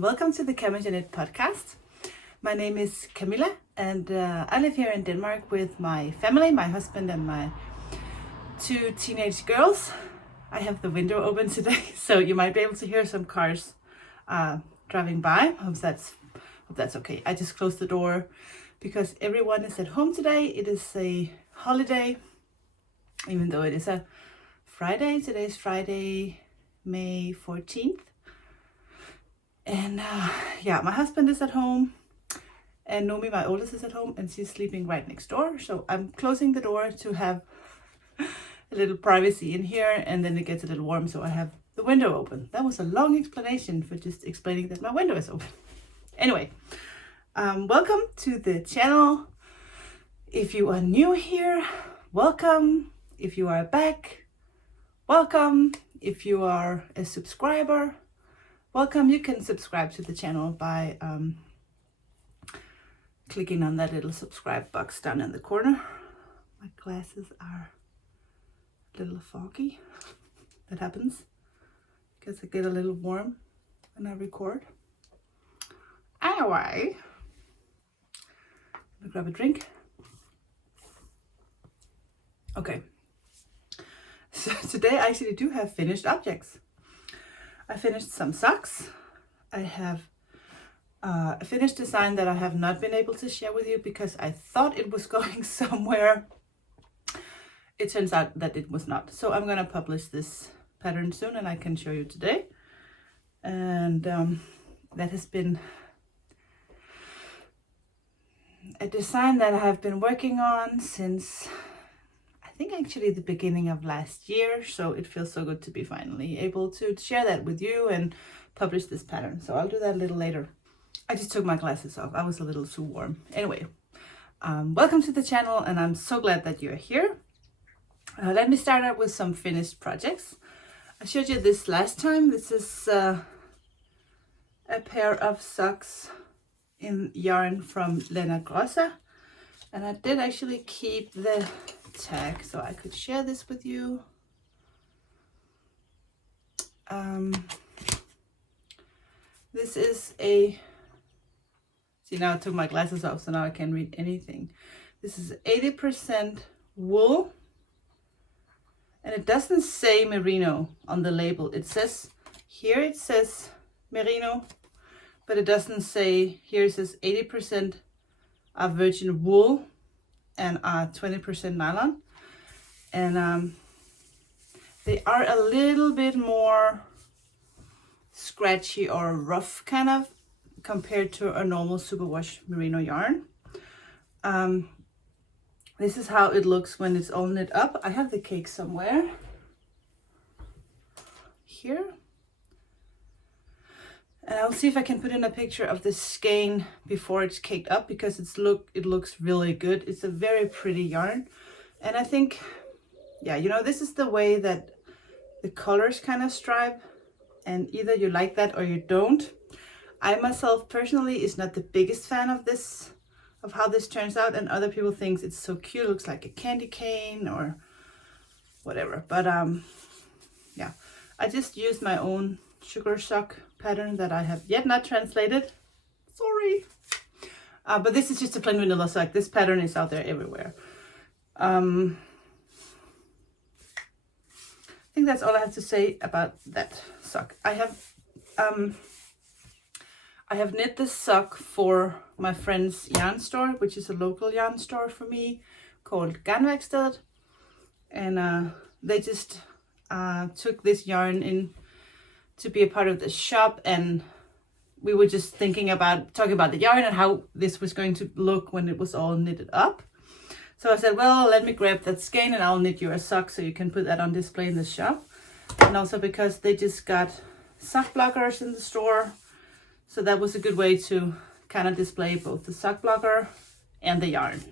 and welcome to the CamijoKnit podcast. My name is Camilla and I live here in Denmark with my family, my husband and my two teenage girls. I have the window open today, so you might be able to hear some cars driving by. Hope that's okay. I just closed the door because everyone is at home today. It is a holiday, even though it is a Friday. Today is Friday, May 14th. And my husband is at home and Nomi, my oldest, is at home and she's sleeping right next door. So I'm closing the door to have a little privacy in here, and then it gets a little warm, so I have the window open. That was a long explanation for just explaining that my window is open. Anyway, welcome to the channel. If you are new here, welcome. If you are back, welcome. If you are a subscriber, welcome. You can subscribe to the channel by clicking on that little subscribe box down in the corner. My glasses are a little foggy. That happens because I get a little warm when I record. Anyway, let me grab a drink. Okay, so today I actually do have finished objects. I finished some socks. I have a finished design that I have not been able to share with you because I thought it was going somewhere. It turns out that it was not. So I'm gonna publish this pattern soon and I can show you today. And that has been a design that I have been working on since I think actually the beginning of last year, so it feels so good to be finally able to share that with you and publish this pattern. So I'll do that a little later. I just took my glasses off. I was a little too warm. Anyway, welcome to the channel and I'm so glad that you're here. Let me start out with some finished projects. I showed you this last time. This is a pair of socks in yarn from Lena Grossa, and I did actually keep the tag so I could share this with you. This is see, now I took my glasses off, so now I can't read anything. This is 80% wool, and it doesn't say merino on the label. It says here, it says merino, but it doesn't say here. It says 80% of virgin wool and 20% nylon, and they are a little bit more scratchy or rough kind of compared to a normal superwash merino yarn. This is how it looks when it's all knit up. I have the cake somewhere here, and I'll see if I can put in a picture of the skein before it's caked up because it looks really good. It's a very pretty yarn, and I think, yeah, you know, this is the way that the colors kind of stripe, and either you like that or you don't. I myself personally is not the biggest fan of this, of how this turns out, and other people think it's so cute, it looks like a candy cane or whatever. But yeah, I just used my own sugar sock pattern that I have yet not translated. Sorry. But this is just a plain vanilla sock. This pattern is out there everywhere. I think that's all I have to say about that sock. I have knit this sock for my friend's yarn store, which is a local yarn store for me called Garna, and they just took this yarn in to be a part of the shop, and we were just talking about the yarn and how this was going to look when it was all knitted up. So I said, well, let me grab that skein and I'll knit you a sock so you can put that on display in the shop. And also because they just got sock blockers in the store, so that was a good way to kind of display both the sock blocker and the yarn.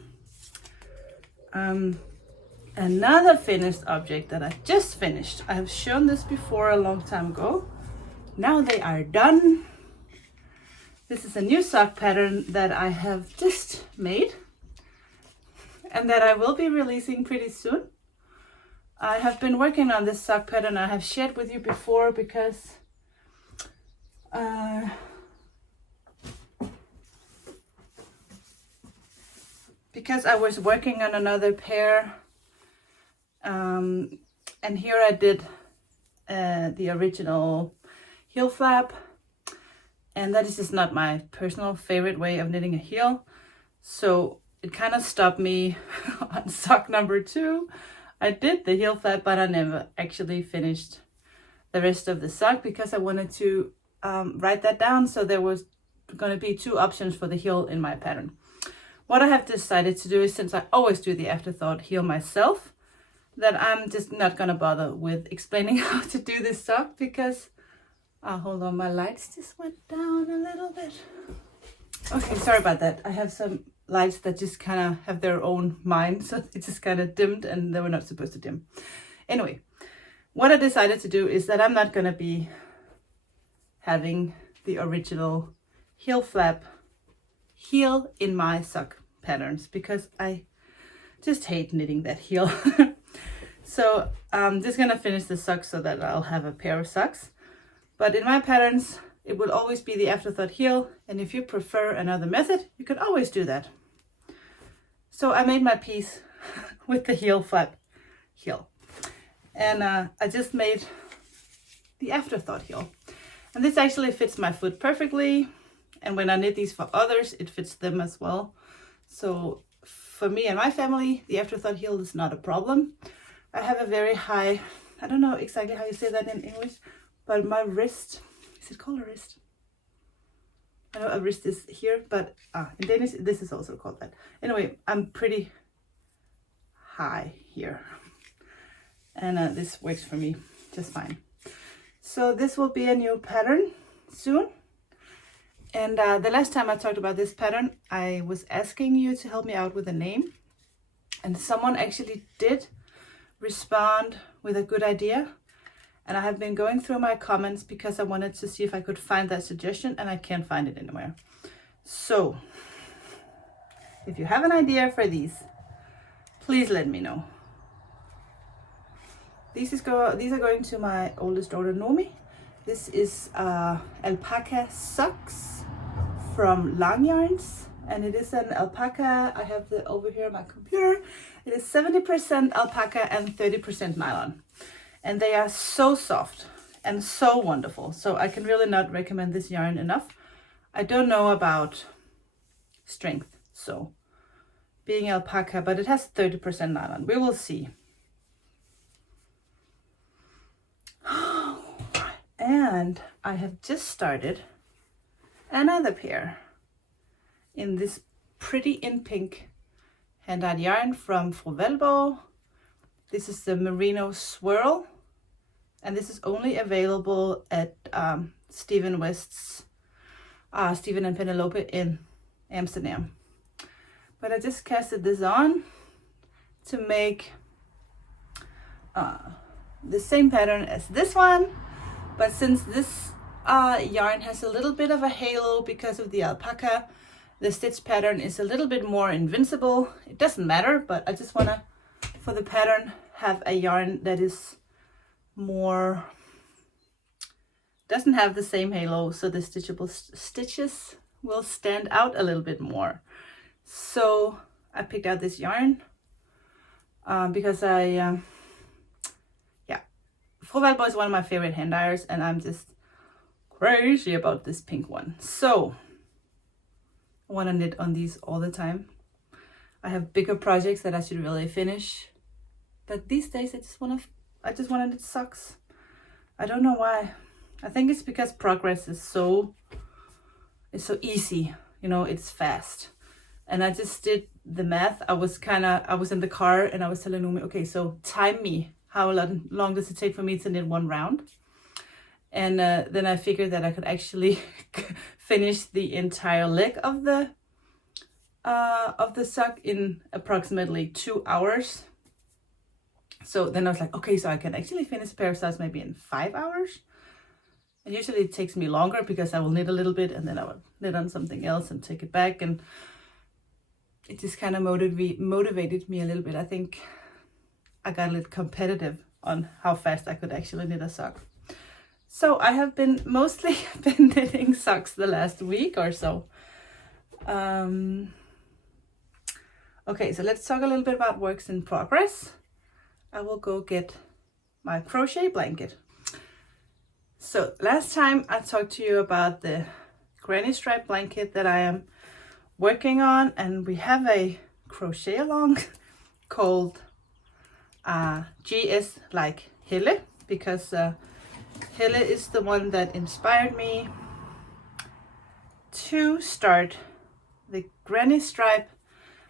Another finished object that I just finished. I have shown this before a long time ago. Now they are done. This is a new sock pattern that I have just made and that I will be releasing pretty soon. I have been working on this sock pattern. I have shared with you before because because I was working on another pair, and here I did the original heel flap, and that is just not my personal favorite way of knitting a heel, so it kind of stopped me on sock number 2. I did the heel flap, but I never actually finished the rest of the sock because I wanted to write that down, so there was going to be 2 options for the heel in my pattern. What I have decided to do is, since I always do the afterthought heel myself, that I'm just not going to bother with explaining how to do this sock because, hold on, my lights just went down a little bit. Okay, sorry about that. I have some lights that just kind of have their own mind, so it just kind of dimmed and they were not supposed to dim. Anyway, what I decided to do is that I'm not going to be having the original heel flap heel in my sock patterns because I just hate knitting that heel. So I'm just going to finish the sock so that I'll have a pair of socks. But in my patterns, it will always be the afterthought heel, and if you prefer another method, you could always do that. So I made my piece with the heel flap heel, and I just made the afterthought heel, and this actually fits my foot perfectly, and when I knit these for others, it fits them as well. So for me and my family, the afterthought heel is not a problem. I have a very high, I don't know exactly how you say that in English, but my wrist, is it called a wrist? I know a wrist is here, but in Danish, this is also called that. Anyway, I'm pretty high here. And this works for me just fine. So this will be a new pattern soon. And the last time I talked about this pattern, I was asking you to help me out with a name. And someone actually did respond with a good idea. And I have been going through my comments because I wanted to see if I could find that suggestion, and I can't find it anywhere. So if you have an idea for these, please let me know. These are going to my oldest daughter, Nomi. This is Alpaca socks from Long Yarns, and it is an alpaca. I have it over here on my computer. It is 70% alpaca and 30% nylon. And they are so soft and so wonderful. So I can really not recommend this yarn enough. I don't know about strength, so being alpaca, but it has 30% nylon. We will see. And I have just started another pair in this pretty in pink hand-dyed yarn from Ravelry. This is the Merino Swirl, and this is only available at Stephen West's Stephen and Penelope in Amsterdam. But I just casted this on to make the same pattern as this one, but since this yarn has a little bit of a halo because of the alpaca, the stitch pattern is a little bit more invincible. It doesn't matter, but I just want to, for the pattern, have a yarn that is more, doesn't have the same halo, so the stitchable stitches will stand out a little bit more. So I picked out this yarn because Ravelry is one of my favorite hand dyers, and I'm just crazy about this pink one. So I want to knit on these all the time. I have bigger projects that I should really finish, but these days I just want to knit socks. I don't know why. I think it's because progress is so easy, you know, it's fast. And I just did the math. I was in the car and I was telling Numi, okay, so time me. How long does it take for me to knit one round? And then I figured that I could actually finish the entire leg of the sock in approximately 2 hours. So then I was like, okay, so I can actually finish a pair of socks maybe in 5 hours. And usually it takes me longer because I will knit a little bit and then I will knit on something else and take it back. And it just kind of motivated me a little bit. I think I got a little competitive on how fast I could actually knit a sock. So I have mostly been knitting socks the last week or so. Okay, so let's talk a little bit about works in progress. I will go get my crochet blanket. So last time I talked to you about the granny stripe blanket that I am working on, and we have a crochet along called GS like Helle, because Helle is the one that inspired me to start the granny stripe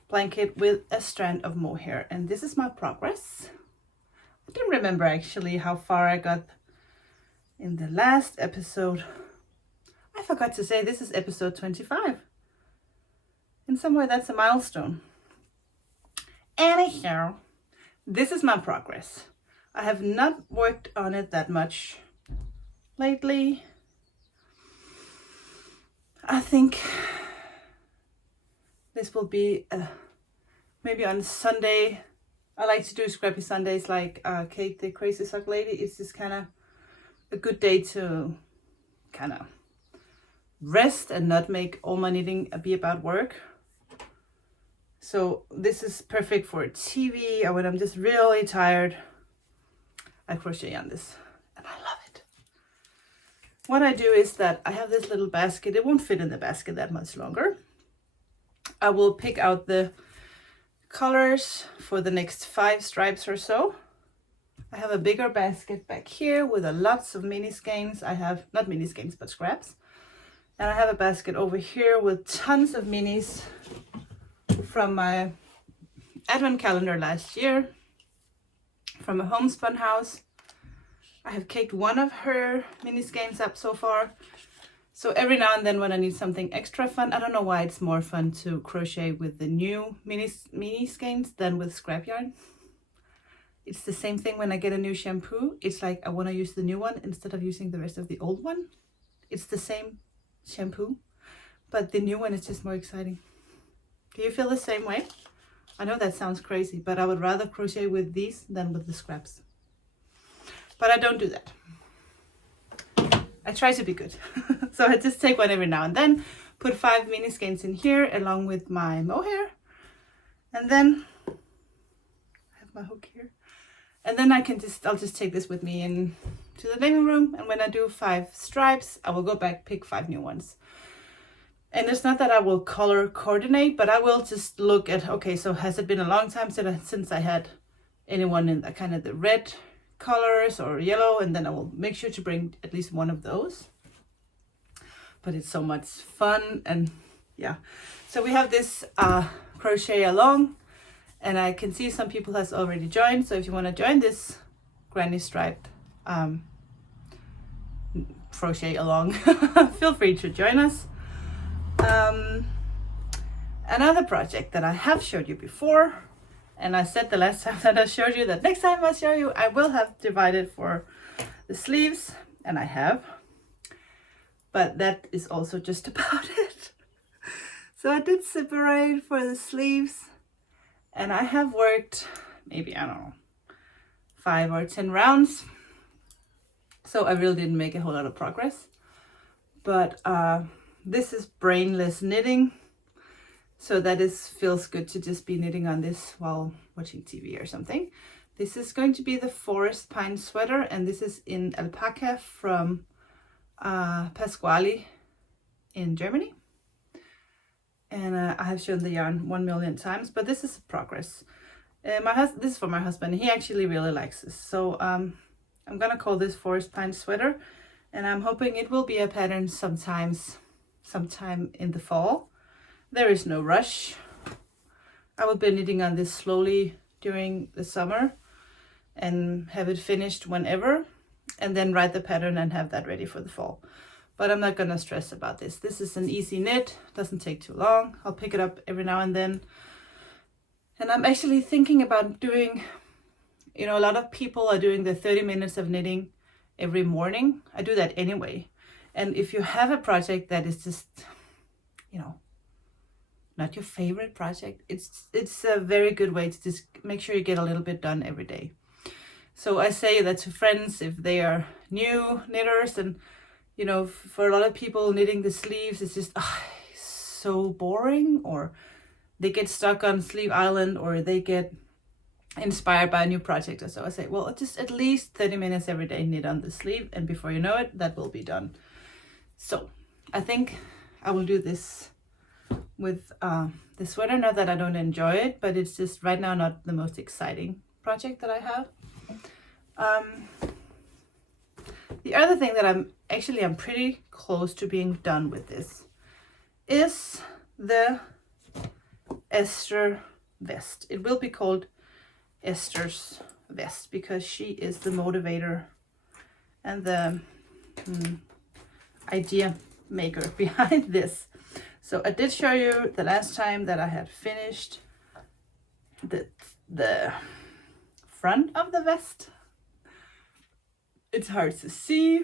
blanket with a strand of mohair. And this is my progress. I don't remember actually how far I got in the last episode. I forgot to say this is episode 25. In some way that's a milestone. Anyhow, this is my progress. I have not worked on it that much lately. I think this will be maybe on Sunday. I like to do scrappy Sundays like Kate the Crazy Sock Lady. It's just kind of a good day to kind of rest and not make all my knitting be about work. So this is perfect for TV or when I'm just really tired. I crochet on this and I love it. What I do is that I have this little basket. It won't fit in the basket that much longer. I will pick out the colors for the next 5 stripes or so. I have a bigger basket back here with lots of mini skeins. I have, not mini skeins, but scraps. And I have a basket over here with tons of minis from my advent calendar last year, from a homespun house. I have caked one of her mini skeins up so far. So every now and then when I need something extra fun, I don't know why it's more fun to crochet with the new mini skeins than with scrap yarn. It's the same thing when I get a new shampoo. It's like I want to use the new one instead of using the rest of the old one. It's the same shampoo, but the new one is just more exciting. Do you feel the same way? I know that sounds crazy, but I would rather crochet with these than with the scraps. But I don't do that. I try to be good. So I just take one every now and then, put 5 mini skeins in here along with my mohair. And then I have my hook here. And then I'll just take this with me in to the living room. And when I do 5 stripes, I will go back, pick 5 new ones. And it's not that I will color coordinate, but I will just look at, okay, so has it been a long time since I had anyone in the kind of the red colors or yellow, and then I will make sure to bring at least one of those. But it's so much fun, and yeah. So we have this crochet along, and I can see some people has already joined. So if you want to join this granny striped crochet along, feel free to join us. Another project that I have showed you before, and I said the last time that I showed you that next time I show you, I will have divided for the sleeves, and I have. But that is also just about it. So I did separate for the sleeves, and I have worked maybe, I don't know, 5 or 10 rounds. So I really didn't make a whole lot of progress. But this is brainless knitting. So that feels good to just be knitting on this while watching TV or something. This is going to be the Forest Pine Sweater, and this is in Alpaca from Pasquale in Germany. And I have shown the yarn 1 million times, but this is progress. This is for my husband. He actually really likes this. So I'm gonna call this Forest Pine Sweater, and I'm hoping it will be a pattern sometime in the fall. There is no rush. I will be knitting on this slowly during the summer and have it finished whenever, and then write the pattern and have that ready for the fall. But I'm not gonna stress about this. This is an easy knit, doesn't take too long. I'll pick it up every now and then. And I'm actually thinking about doing, a lot of people are doing the 30 minutes of knitting every morning. I do that anyway. And if you have a project that is just, not your favorite project, it's a very good way to just make sure you get a little bit done every day. So I say that to friends if they are new knitters, and for a lot of people knitting the sleeves is just so boring, or they get stuck on Sleeve Island or they get inspired by a new project or so, I say, well, just at least 30 minutes every day knit on the sleeve, and before you know it, that will be done. So I think I will do this with the sweater. Not that I don't enjoy it, but it's just right now not the most exciting project that I have. The other thing that I'm pretty close to being done with this is the Esther vest. It will be called Esther's vest because she is the motivator and the idea maker behind this. So I did show you the last time that I had finished the front of the vest. It's hard to see.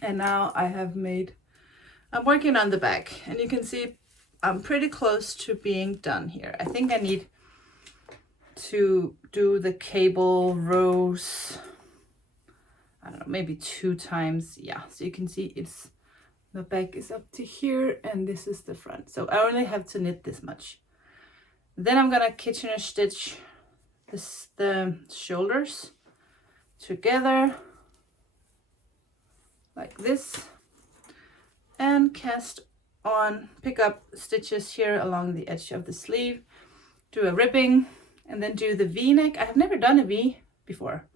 And now I'm working on the back, and you can see I'm pretty close to being done here. I think I need to do the cable rows, I don't know, maybe 2 times. Yeah, so you can see the back is up to here and this is the front. So I only have to knit this much. Then I'm gonna Kitchener stitch the shoulders together like this and pick up stitches here along the edge of the sleeve, do a ribbing, and then do the V-neck. I have never done a V before,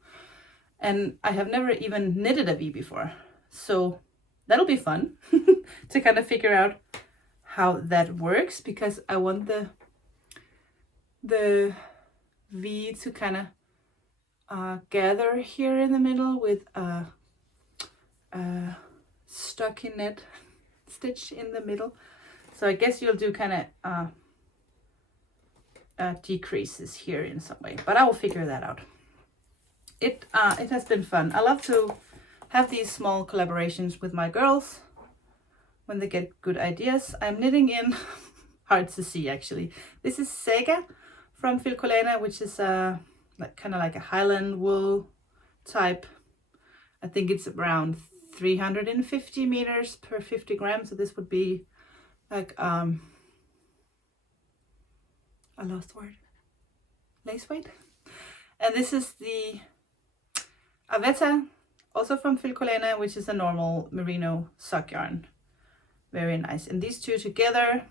and I have never even knitted a V before, so that'll be fun to kind of figure out how that works, because I want the V to kind of gather here in the middle with a stockinette stitch in the middle. So I guess you'll do kind of decreases here in some way, but I will figure that out. It has been fun. I love to have these small collaborations with my girls when they get good ideas. I'm knitting in hard to see actually. This is Saga from Filcolena, which is kind of like a Highland wool type. I think it's around 350 meters per 50 grams. So this would be like I lost the word. Lace weight. And this is the Avetta, also from Filcolena, which is a normal merino sock yarn. Very nice. And these two together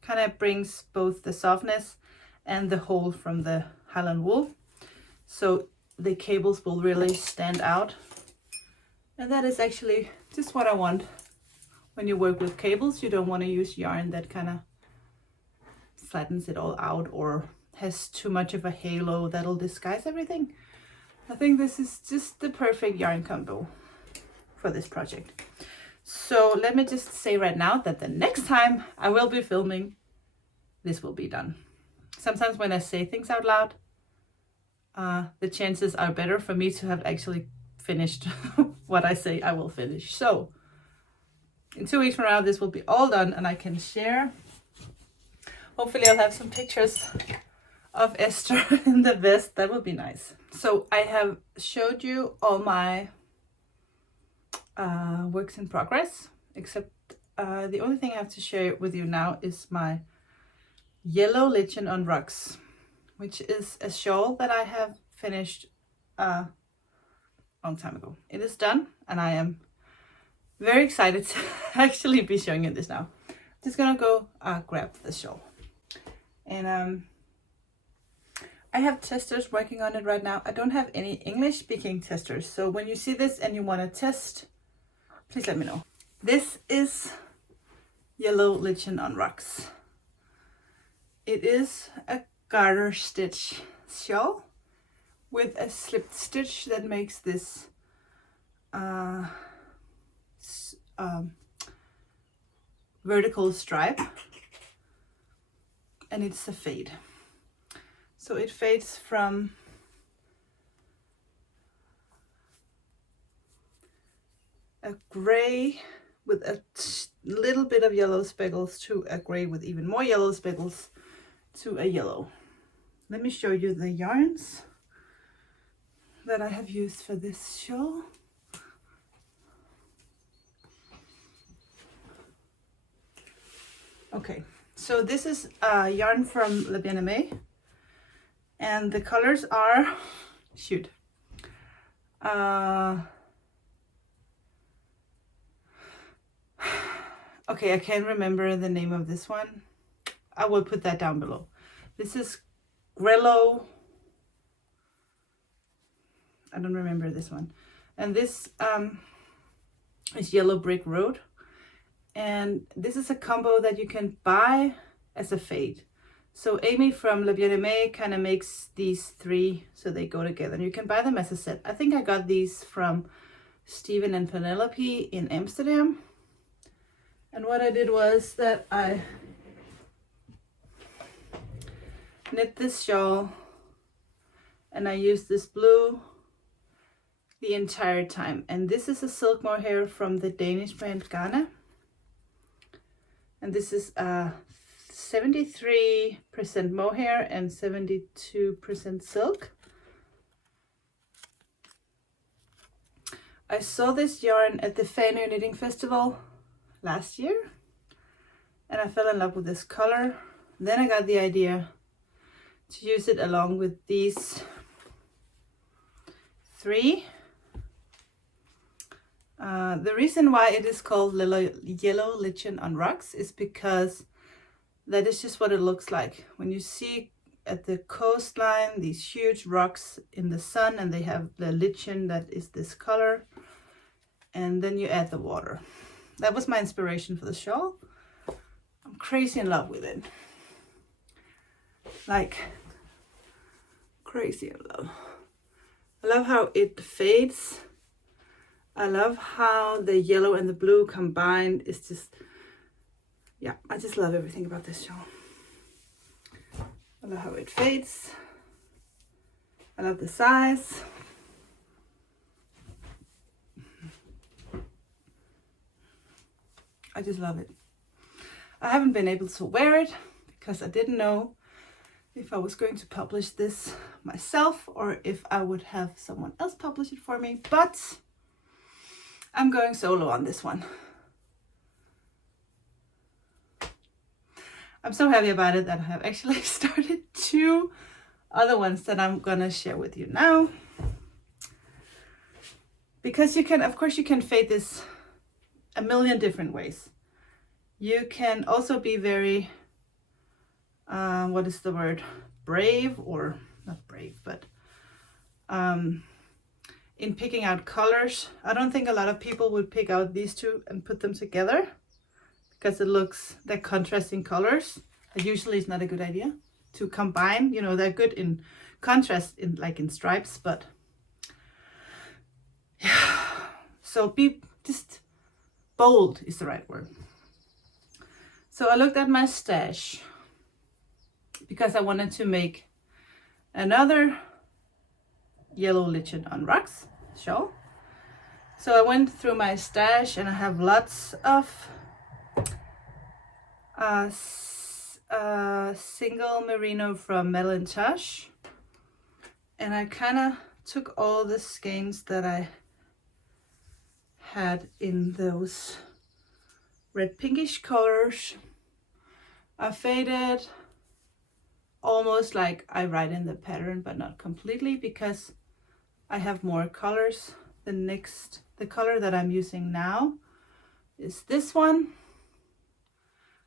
kind of brings both the softness and the hold from the Highland wool. So the cables will really stand out. And that is actually just what I want when you work with cables. You don't want to use yarn that kind of flattens it all out or has too much of a halo that'll disguise everything. I think this is just the perfect yarn combo for this project. So let me just say right now that the next time I will be filming, this will be done. Sometimes when I say things out loud, the chances are better for me to have actually finished what I say I will finish. So in 2 weeks from now, this will be all done and I can share. Hopefully I'll have some pictures of Esther in the vest. That would be nice. So I have showed you all my works in progress, except the only thing I have to share with you now is my yellow Lichen on rugs, which is a shawl that I have finished a long time ago. It is done and I am very excited to actually be showing you this now. Just gonna go grab the shawl. And I have testers working on it right now. I don't have any English speaking testers, so when you see this and you want to test, please let me know. This is yellow Lichen on rugs. It is a garter stitch shawl with a slipped stitch that makes this vertical stripe, and it's a fade. So it fades from a gray with a little bit of yellow speckles to a gray with even more yellow speckles to a yellow. Let me show you the yarns that I have used for this shawl. Okay, So this is yarn from Le Bien Aimé, and the colors are, shoot, okay, I can't remember the name of this one. I will put that down below. This is Grellow. I don't remember this one. And this is Yellow Brick Road. And this is a combo that you can buy as a fade. So Amy from Le Bien Aimé kind of makes these three so they go together. And you can buy them as a set. I think I got these from Stephen and Penelope in Amsterdam. And what I did was that I knit this shawl and I used this blue the entire time. And this is a silk mohair from the Danish brand Garna. And this is 73% mohair and 72% silk. I saw this yarn at the Fanø Knitting Festival last year and I fell in love with this color. Then I got the idea to use it along with these three. The reason why it is called Yellow Lichen on Rocks is because that is just what it looks like. When you see at the coastline these huge rocks in the sun and they have the lichen that is this color, and then you add the water. That was my inspiration for the shawl. I'm crazy in love with it. Like crazy in love. I love how it fades. I love how the yellow and the blue combined is just, yeah, I just love everything about this shawl. I love how it fades. I love the size. I just love it. I haven't been able to wear it because I didn't know if I was going to publish this myself or if I would have someone else publish it for me, but I'm going solo on this one. I'm so happy about it that I have actually started 2 other ones that I'm gonna share with you now. Because you can, of course, you can fade this a million different ways. You can also be very, what is the word? Brave, or not brave, but in picking out colors. I don't think a lot of people would pick out these two and put them together because it looks, they're contrasting colors. It usually is not a good idea to combine, you know, they're good in contrast in like in stripes, but yeah. So be just bold is the right word. So I looked at my stash because I wanted to make another Yellow Lichen on Rocks shawl. So I went through my stash and I have lots of single merino from Melantosh, and I kind of took all the skeins that I had in those red pinkish colors. I faded almost like I write in the pattern, but not completely because I have more colors. The color that I'm using now is this one.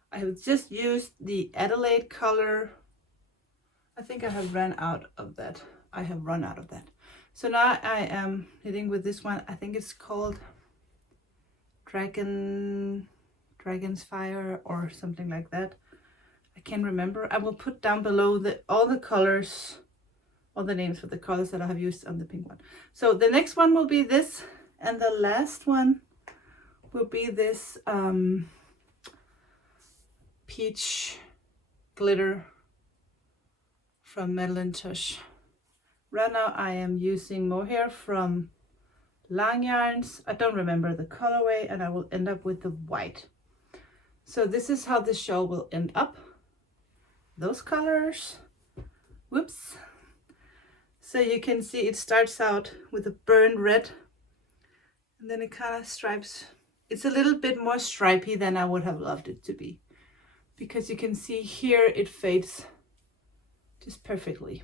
I have just used the Adelaide color. I think I have run out of that. So now I am knitting with this one. I think it's called Dragon's Fire or something like that. I can't remember. I will put down below all the colors, all the names for the colors that I have used on the pink one. So the next one will be this, and the last one will be this peach glitter from Melantosh. Right now I am using mohair from Long Yarns. I don't remember the colorway, and I will end up with the white. So this is how the shawl will end up. Those colors. Whoops. So you can see it starts out with a burnt red, and then it kind of stripes. It's a little bit more stripy than I would have loved it to be. because you can see here it fades just perfectly.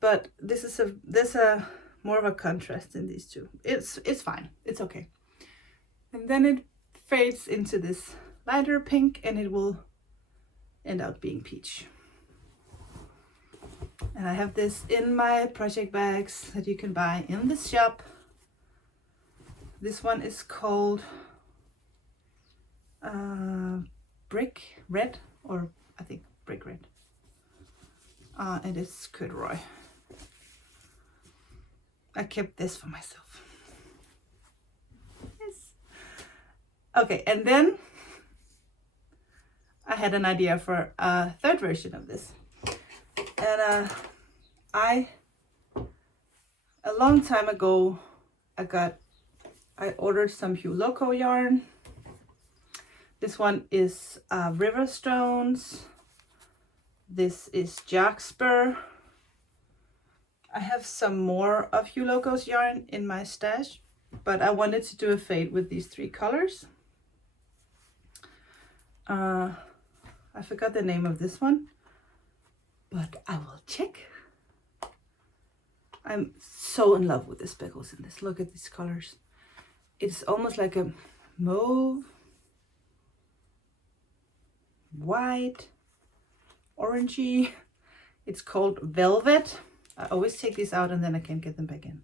But there's a more of a contrast in these two. It's fine, it's okay. And then it fades into this lighter pink, and it will end up being peach. And I have this in my project bags that you can buy in the shop. This one is called Brick Red, or I think Brick Red. And it's corduroy. I kept this for myself. Yes. Okay, and then I had an idea for a third version of this. And a long time ago, I ordered some Hue Loco yarn. This one is Riverstones. This is Jackspur. I have some more of Hue Loco's yarn in my stash, but I wanted to do a fade with these three colors. I forgot the name of this one, but I will check. I'm so in love with the speckles in this. Look at these colors. It's almost like a mauve, white, orangey. It's called Velvet. I always take these out and then I can't get them back in.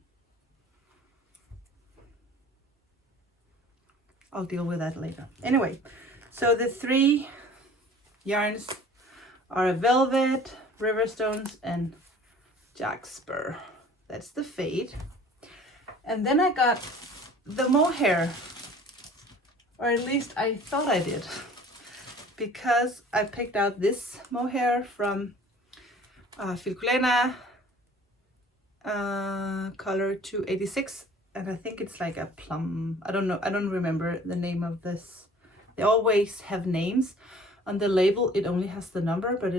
I'll deal with that later. Anyway, so the three yarns are Velvet, Riverstones, and Jackspur. That's the fade. And then I got the mohair, or at least I thought I did, because I picked out this mohair from Filculena, color 286, and I think it's like a plum. I don't know, I don't remember the name of this. They always have names on the label. It only has the number, but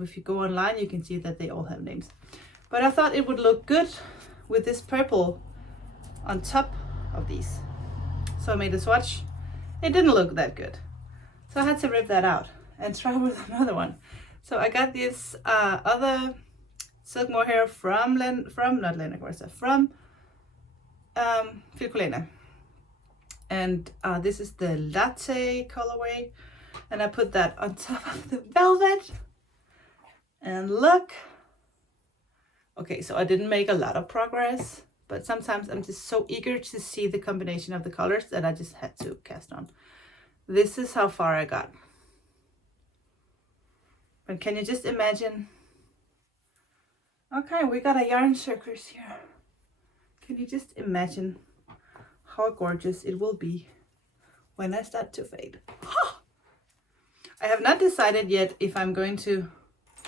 if you go online you can see that they all have names. But I thought it would look good with this purple on top of these, so I made a swatch. It didn't look that good, so I had to rip that out and try with another one. So I got this other silk mohair from Filculena, and this is the latte colorway, and I put that on top of the velvet, and look. Okay, so I didn't make a lot of progress, but sometimes I'm just so eager to see the combination of the colors that I just had to cast on. This is how far I got. But can you just imagine? Okay, we got a yarn circus here. Can you just imagine how gorgeous it will be when I start to fade? I have not decided yet if I'm going to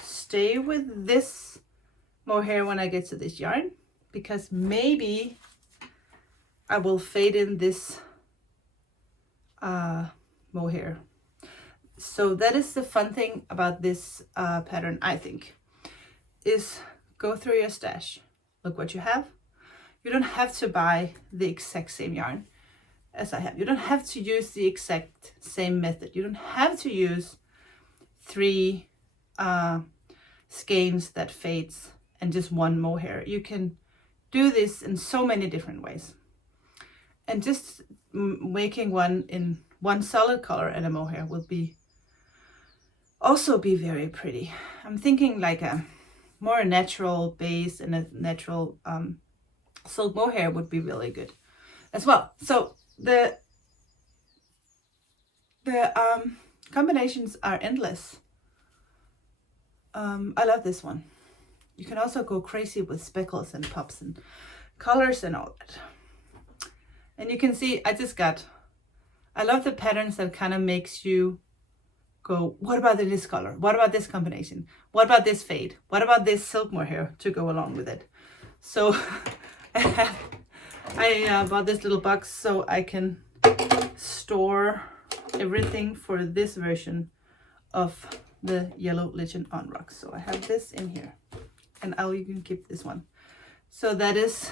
stay with this mohair when I get to this yarn, because maybe I will fade in this mohair. So that is the fun thing about this pattern, I think, is go through your stash, look what you have. You don't have to buy the exact same yarn as I have. You don't have to use the exact same method. You don't have to use 3 skeins that fades and just one mohair. You can do this in so many different ways. And just making one in one solid color and a mohair will also be very pretty. I'm thinking like a more natural base and a natural silk mohair would be really good as well. So the combinations are endless. I love this one. You can also go crazy with speckles and pops and colors and all that. And you can see I love the patterns that kind of makes you go, what about this color? What about this combination? What about this fade? What about this silk mohair to go along with it? So I bought this little box so I can store everything for this version of the yellow Lichen on rocks. So I have this in here, and I'll even keep this one. So that is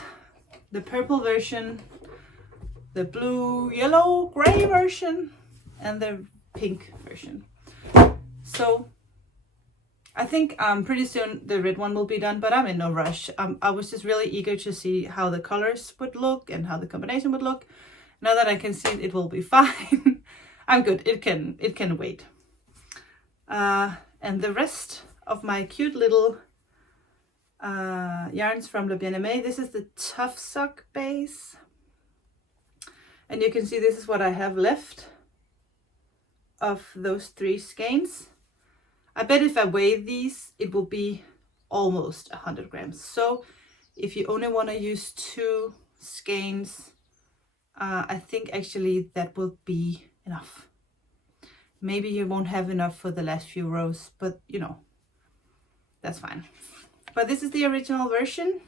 the purple version, the blue, yellow, gray version, and the pink version. So I think pretty soon the red one will be done, but I'm in no rush. I was just really eager to see how the colors would look and how the combination would look. Now that I can see it will be fine. I'm good. It can wait. And the rest of my cute little yarns from Le Bien-Aimé. This is the Tough Sock base. And you can see this is what I have left of those 3 skeins. I bet if I weigh these, it will be almost 100 grams. So if you only want to use 2 skeins, I think actually that will be enough. Maybe you won't have enough for the last few rows, but you know, that's fine. But this is the original version.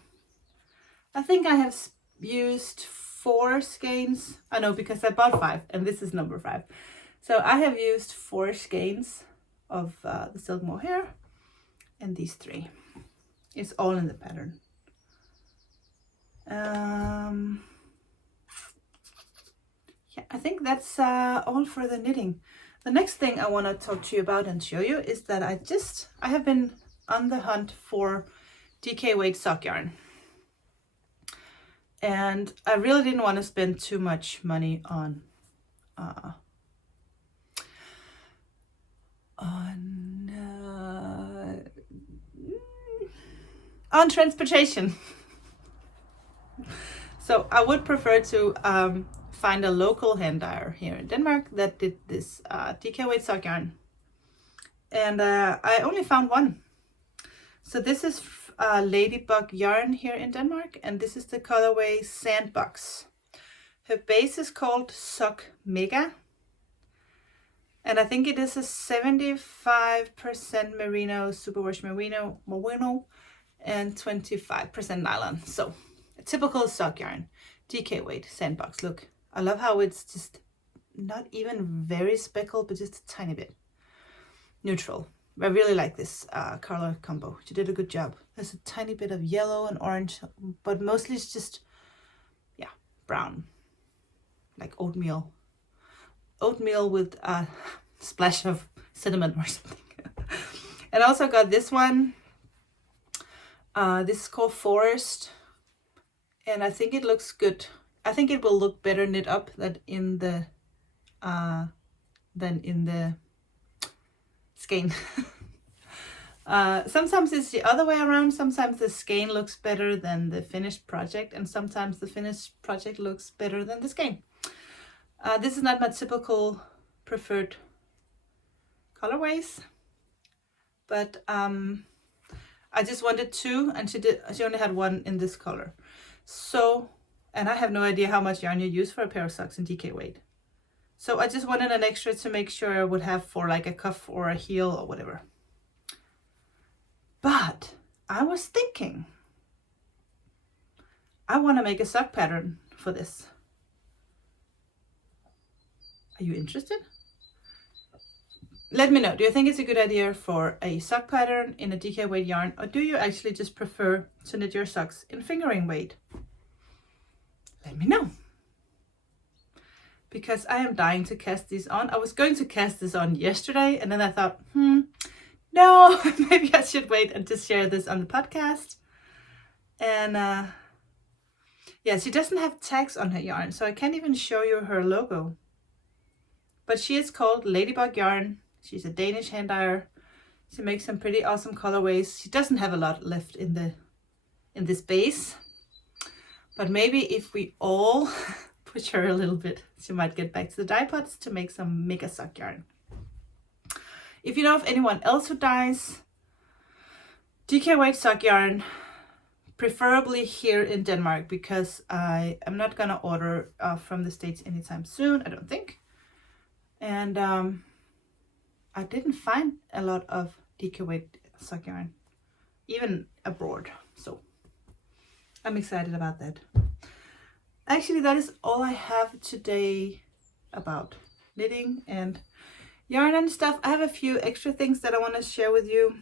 I think I have used 4 skeins. I know, because I bought 5 and this is number 5. So I have used 4 skeins of the silk mohair and these 3. It's all in the pattern. Yeah, I think that's all for the knitting. The next thing I want to talk to you about and show you is that I have been on the hunt for DK weight sock yarn. And I really didn't want to spend too much money on transportation. So I would prefer to find a local hand dyer here in Denmark that did this DK weight sock yarn. And I only found one. So this is Ladybug yarn here in Denmark, and this is the colorway Sandbox. Her base is called Sock Mega, and I think it is a 75% merino, superwash merino, and 25% nylon. So a typical sock yarn, DK weight, Sandbox. Look, I love how it's just not even very speckled, but just a tiny bit neutral. I really like this color combo. She did a good job. There's a tiny bit of yellow and orange, but mostly it's just, yeah, brown, like oatmeal. Oatmeal with a splash of cinnamon or something. And I also got this one. This is called Forest, and I think it looks good. I think it will look better knit up than in the skein. Sometimes it's the other way around. Sometimes the skein looks better than the finished project, and sometimes the finished project looks better than the skein. This is not my typical preferred colorways, but I just wanted 2, and she only had 1 in this color. So, and I have no idea how much yarn you use for a pair of socks in DK weight. So I just wanted an extra to make sure I would have for like a cuff or a heel or whatever. But I was thinking, I want to make a sock pattern for this. Are you interested? Let me know. Do you think it's a good idea for a sock pattern in a DK weight yarn, or do you actually just prefer to knit your socks in fingering weight? Let me know. Because I am dying to cast these on. I was going to cast this on yesterday, and then I thought, no, maybe I should wait and just share this on the podcast. And yeah, she doesn't have tags on her yarn, so I can't even show you her logo. But she is called Ladybug Yarn. She's a Danish hand dyer. She makes some pretty awesome colorways. She doesn't have a lot left in this base, but maybe if we all push her a little bit, she might get back to the dye pots to make some mega sock yarn. If you know of anyone else who dyes DK weight sock yarn, preferably here in Denmark, because I am not gonna order from the States anytime soon, I don't think. And I didn't find a lot of DK weight sock yarn, even abroad. So I'm excited about that. Actually, that is all I have today about knitting and yarn and stuff. I have a few extra things that I want to share with you.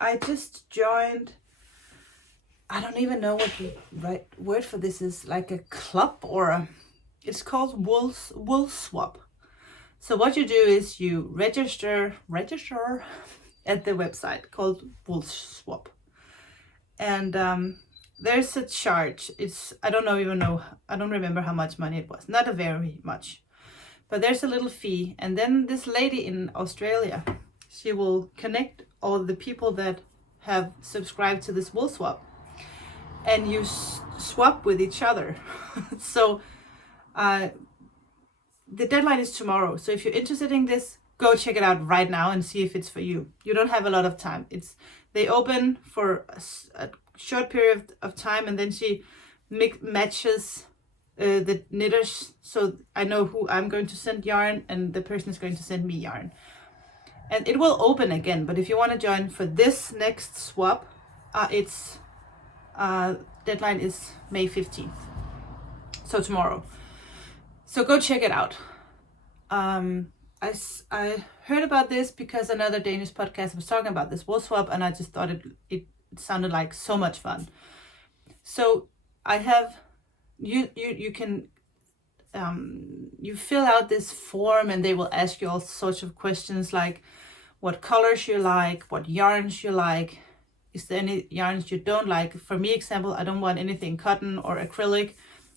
I just joined, I don't even know what the right word for this is, like a club or it's called Wool Swap. So what you do is you register at the website called Wool Swap. And there's a charge. I don't remember how much money it was. Not a very much. But there's a little fee. And then this lady in Australia, she will connect all the people that have subscribed to this Wool Swap. And you swap with each other. So the deadline is tomorrow. So if you're interested in this, go check it out right now and see if it's for you. You don't have a lot of time. They open for a short period of time, and then she matches the knitters, so I know who I'm going to send yarn and the person is going to send me yarn. And it will open again, but if you want to join for this next swap, its deadline is May 15th, so tomorrow. So go check it out. I heard about this because another Danish podcast was talking about this wool swap, and I just thought it sounded like so much fun. So I have you can you fill out this form, and they will ask you all sorts of questions like what colors you like, what yarns you like, is there any yarns you don't like. For me, example, I don't want anything cotton or acrylic.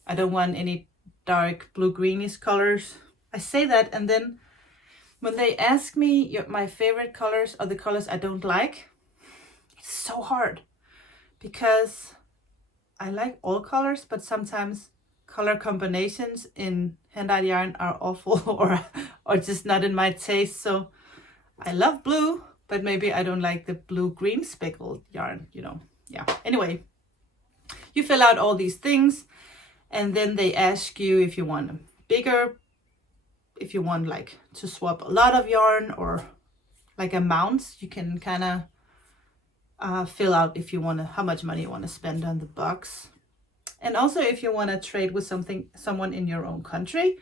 I don't want any dark blue greenish colors. I say that, and then when they ask me my favorite colors or the colors I don't like, it's so hard because I like all colors, but sometimes color combinations in hand-dyed yarn are awful or just not in my taste. So I love blue, but maybe I don't like the blue-green speckled yarn, Yeah. Anyway, you fill out all these things, and then they ask you if you want them bigger, if you want like to swap a lot of yarn, or like amounts. You can kind of fill out if you want to, how much money you want to spend on the box. And also if you want to trade with someone in your own country,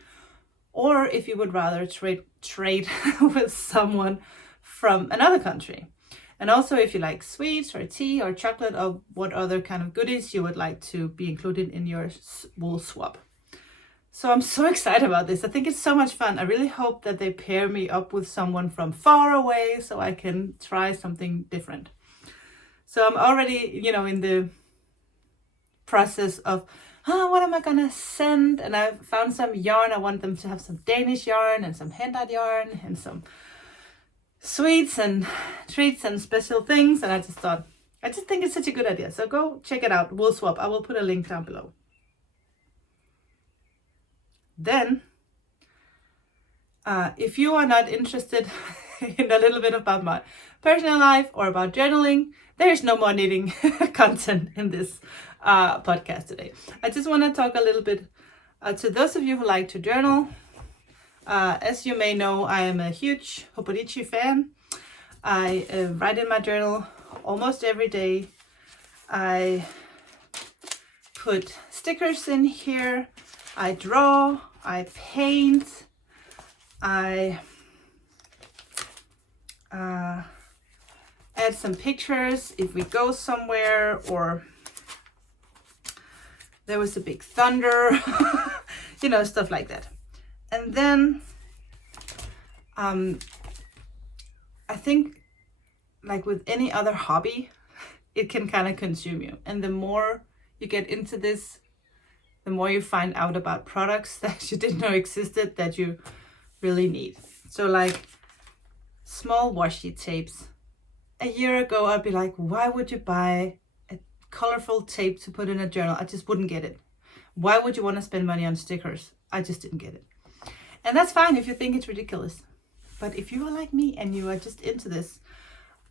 or if you would rather trade with someone from another country. And also if you like sweets or tea or chocolate, or what other kind of goodies you would like to be included in your wool swap. So I'm so excited about this. I think it's so much fun. I really hope that they pair me up with someone from far away so I can try something different. So I'm already, in the process of, what am I gonna send? And I found some yarn. I want them to have some Danish yarn and some hand-dyed yarn and some sweets and treats and special things. And I just think it's such a good idea. So go check it out, Wool Swap. I will put a link down below. Then, if you are not interested in a little bit about my personal life or about journaling, there is no more knitting content in this podcast today. I just want to talk a little bit to those of you who like to journal. As you may know, I am a huge Hobonichi fan. I write in my journal almost every day. I put stickers in here. I draw. I paint. I add some pictures if we go somewhere, or there was a big thunder, stuff like that. And then I think, like with any other hobby, it can kind of consume you. And the more you get into this, the more you find out about products that you didn't know existed that you really need. So like small washi tapes. A year ago, I'd be like, why would you buy a colorful tape to put in a journal? I just wouldn't get it. Why would you want to spend money on stickers? I just didn't get it. And that's fine if you think it's ridiculous. But if you are like me and you are just into this,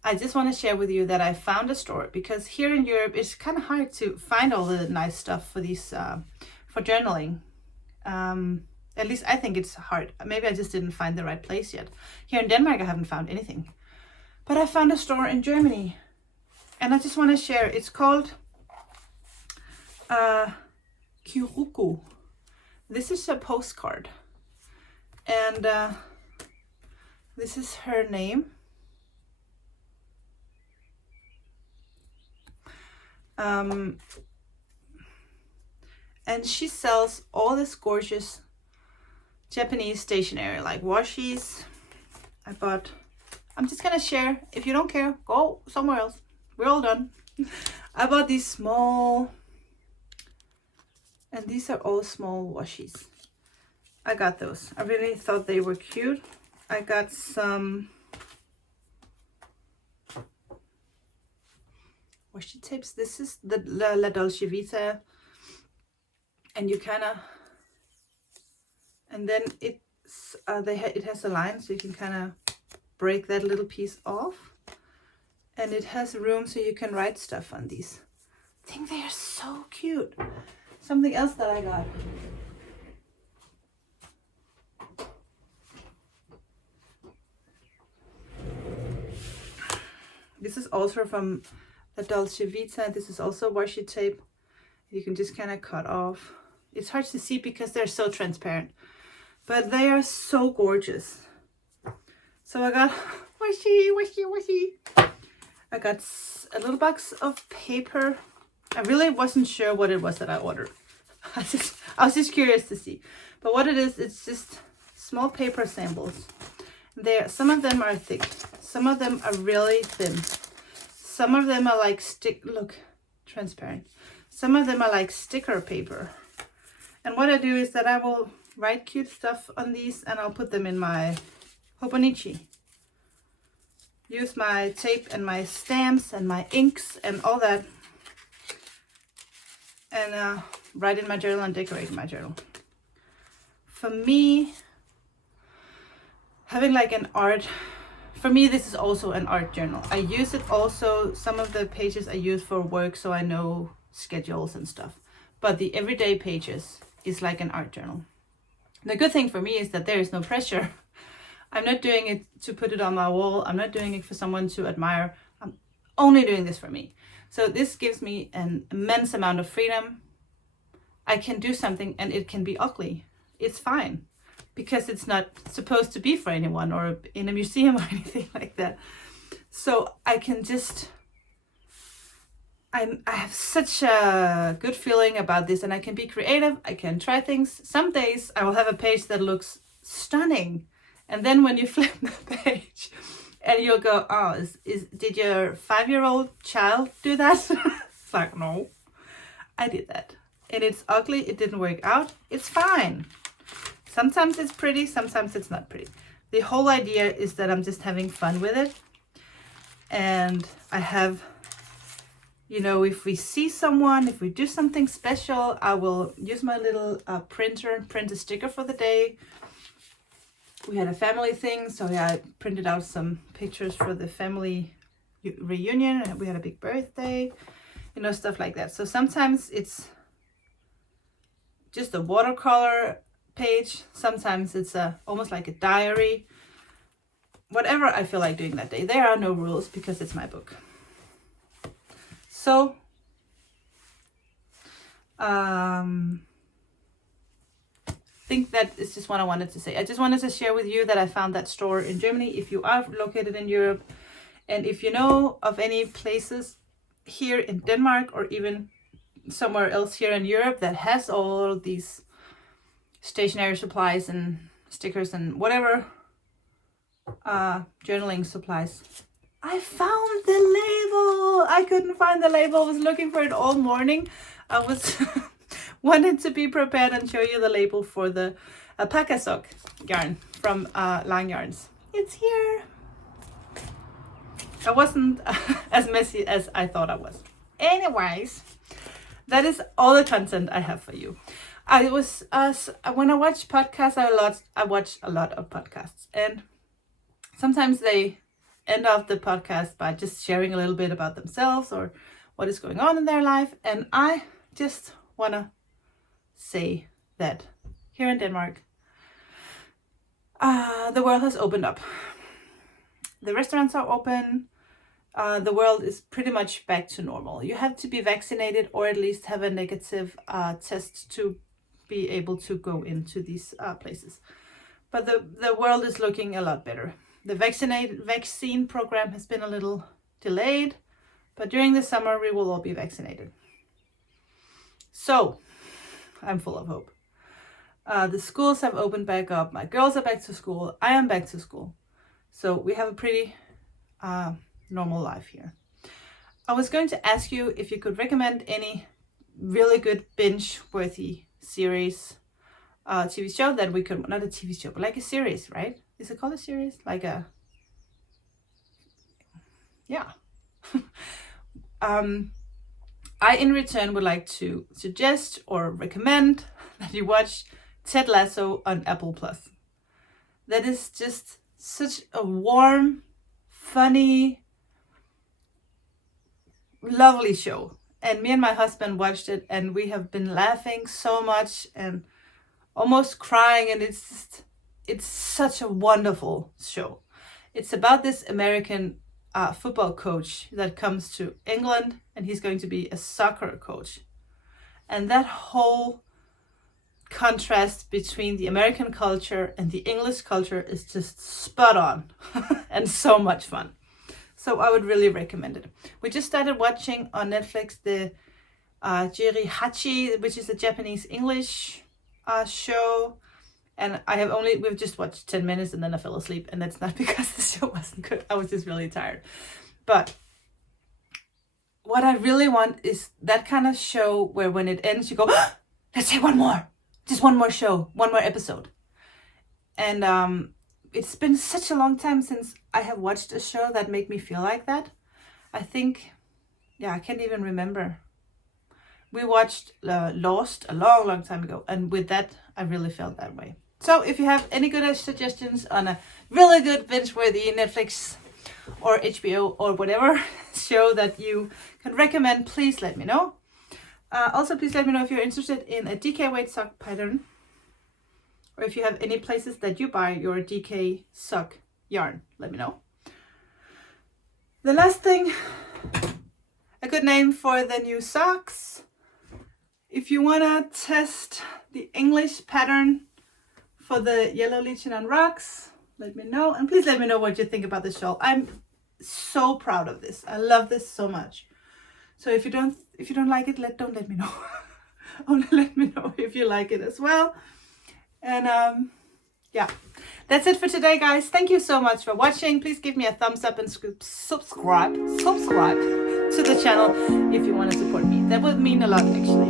I just want to share with you that I found a store, because here in Europe, it's kind of hard to find all the nice stuff for these, for journaling. At least I think it's hard. Maybe I just didn't find the right place yet. Here in Denmark, I haven't found anything. But I found a store in Germany, and I just want to share. It's called Kyruku. This is a postcard. And this is her name. And she sells all this gorgeous Japanese stationery like washies. I'm just gonna share. If you don't care, go somewhere else. We're all done. I bought these small, and these are all small washies. I got those. I really thought they were cute. I got some washi tapes. This is the La Dolce Vita, and you kind of, and then it's it has a line, so you can kind of break that little piece off, and it has room so you can write stuff on these. I think they are so cute. Something else that I got. This is also from the Dolce Vita. This is also washi tape. You can just kind of cut off. It's hard to see because they're so transparent, but they are so gorgeous. So I got washi. I got a little box of paper. I really wasn't sure what it was that I ordered. I was just curious to see. But what it is, it's just small paper samples. Some of them are thick. Some of them are really thin. Some of them are like transparent. Some of them are like sticker paper. And what I do is that I will write cute stuff on these, and I'll put them in my Hobonichi. Use my tape and my stamps and my inks and all that, and write in my journal and decorate my journal. For me, having like an art, for me this is also an art journal. I use it also, some of the pages I use for work so I know schedules and stuff, but the everyday pages is like an art journal. The good thing for me is that there is no pressure. I'm not doing it to put it on my wall. I'm not doing it for someone to admire. I'm only doing this for me. So this gives me an immense amount of freedom. I can do something and it can be ugly. It's fine, because it's not supposed to be for anyone or in a museum or anything like that. So I can just, I have such a good feeling about this, and I can be creative. I can try things. Some days I will have a page that looks stunning. And then when you flip the page and you'll go, oh, did your 5-year-old child do that? It's like, no, I did that. And it's ugly. It didn't work out. It's fine. Sometimes it's pretty. Sometimes it's not pretty. The whole idea is that I'm just having fun with it. And I have, you know, if we see someone, if we do something special, I will use my little printer and print a sticker for the day. We had a family thing, so I printed out some pictures for the family reunion, and we had a big birthday, you know, stuff like that. So sometimes it's just a watercolor page, sometimes it's almost like a diary. Whatever I feel like doing that day. There are no rules because it's my book. So think that is just what I wanted to say. I just wanted to share with you that I found that store in Germany. If you are located in Europe, and if you know of any places here in Denmark or even somewhere else here in Europe that has all these stationery supplies and stickers and whatever journaling supplies. I found the label. I couldn't find the label. I was looking for it all morning. I was wanted to be prepared and show you the label for the Alpaca sock yarn from Lichen Yarns. It's here. I wasn't as messy as I thought I was. Anyways, that is all the content I have for you. When I watch podcasts, I watch a lot of podcasts, and sometimes they end off the podcast by just sharing a little bit about themselves or what is going on in their life. And I just want to say that here in Denmark, the world has opened up. The restaurants are open. The world is pretty much back to normal. You have to be vaccinated or at least have a negative test to be able to go into these places. But the world is looking a lot better. The vaccine program has been a little delayed, but during the summer we will all be vaccinated. So I'm full of hope. The schools have opened back up. My girls are back to school. I am back to school. So we have a pretty normal life here. I was going to ask you if you could recommend any really good binge-worthy series, TV show that we could, not a TV show, but like a series, right? Is it called a series? Like a, yeah. I, in return, would like to suggest or recommend that you watch Ted Lasso on Apple Plus. That is just such a warm, funny, lovely show. And me and my husband watched it, and we have been laughing so much and almost crying, and it's such a wonderful show. It's about this American football coach that comes to England, and he's going to be a soccer coach. And that whole contrast between the American culture and the English culture is just spot on and so much fun. So I would really recommend it. We just started watching on Netflix the Jiri Hachi, which is a Japanese English show. And we've just watched 10 minutes and then I fell asleep. And that's not because the show wasn't good. I was just really tired. But what I really want is that kind of show where when it ends, you go, oh, let's say one more. Just one more show, one more episode. And it's been such a long time since I have watched a show that made me feel like that. I think, I can't even remember. We watched Lost a long, long time ago. And with that, I really felt that way. So if you have any good suggestions on a really good binge-worthy Netflix or HBO or whatever show that you can recommend, please let me know. Also, please let me know if you're interested in a DK weight sock pattern, or if you have any places that you buy your DK sock yarn, let me know. The last thing, a good name for the new socks. If you want to test the English pattern for the yellow Lichen on rocks, let me know. And please let me know what you think about this shawl. I'm so proud of this. I love this so much. So if you don't like it, don't let me know. Only let me know if you like it as well. And that's it for today, guys. Thank you so much for watching. Please give me a thumbs up and subscribe to the channel if you want to support me. That would mean a lot, actually.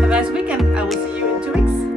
Have a nice weekend. I will see you in 2 weeks.